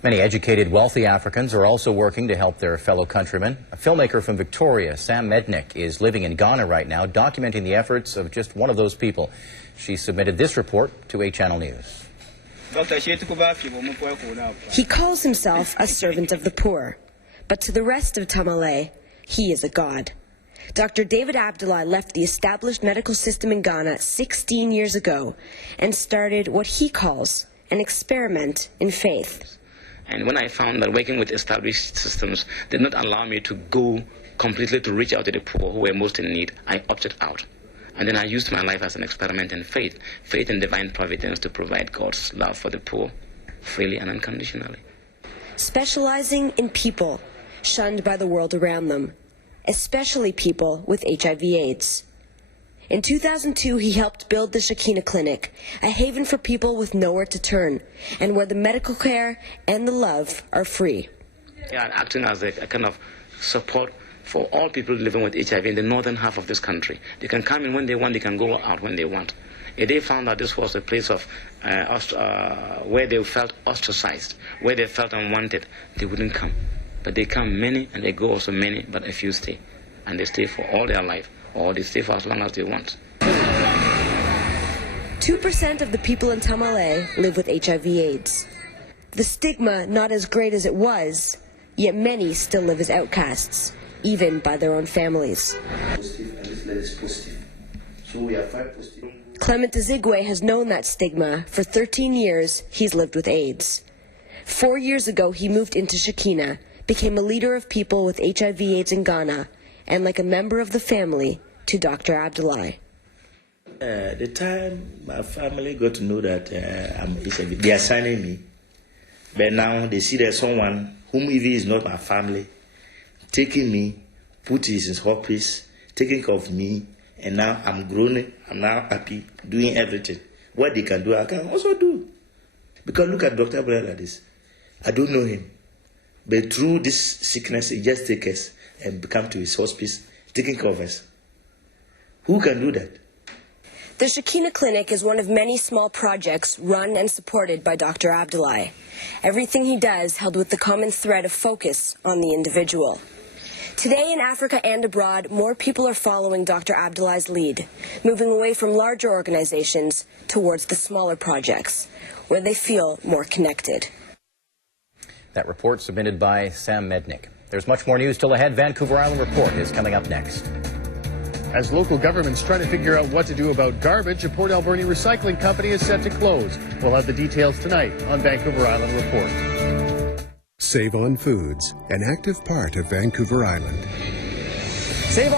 Many educated, wealthy Africans are also working to help their fellow countrymen. A filmmaker from Victoria, Sam Mednick, is living in Ghana right now, documenting the efforts of just one of those people. She submitted this report to 8 Channel News. He calls himself a servant of the poor, but to the rest of Tamale, he is a god. Dr. David Abdoulaye left the established medical system in Ghana 16 years ago and started what he calls an experiment in faith. And when I found that working with established systems did not allow me to go completely to reach out to the poor who were most in need, I opted out. And then I used my life as an experiment in faith in divine providence to provide God's love for the poor, freely and unconditionally. Specializing in people shunned by the world around them, especially people with HIV/AIDS. In 2002, he helped build the Shekinah Clinic, a haven for people with nowhere to turn, and where the medical care and the love are free. Yeah, acting as a kind of support for all people living with HIV in the northern half of this country. They can come in when they want, they can go out when they want. If they found that this was a place of where they felt ostracized, where they felt unwanted, they wouldn't come. But they come many, and they go also many, but a few stay. And they stay for all their life, or they stay for as long as they want. 2% of the people in Tamale live with HIV/AIDS. The stigma not as great as it was, yet many still live as outcasts, even by their own families. Clement Ezigwe has known that stigma. For 13 years, he's lived with AIDS. 4 years ago, he moved into Shekinah, became a leader of people with HIV/AIDS in Ghana, and like a member of the family to Dr. Abdoulaye. The time my family got to know that I'm HIV, they are signing me. But now they see there's someone whom even is not my family, taking me, put in his office, taking care of me, and now I'm grown, I'm now happy, doing everything. What they can do, I can also do. Because look at Dr. Abdoulaye like this. I don't know him. But through this sickness, he just takes us and come to his hospice, taking care of us. Who can do that? The Shekinah Clinic is one of many small projects run and supported by Dr. Abdoulaye. Everything he does held with the common thread of focus on the individual. Today in Africa and abroad, more people are following Dr. Abdoulaye's lead, moving away from larger organizations towards the smaller projects, where they feel more connected. That report submitted by Sam Mednick. There's much more news still ahead. Vancouver Island Report is coming up next. As local governments try to figure out what to do about garbage, a Port Alberni recycling company is set to close. We'll have the details tonight on Vancouver Island Report. Save on Foods, an active part of Vancouver Island. Save on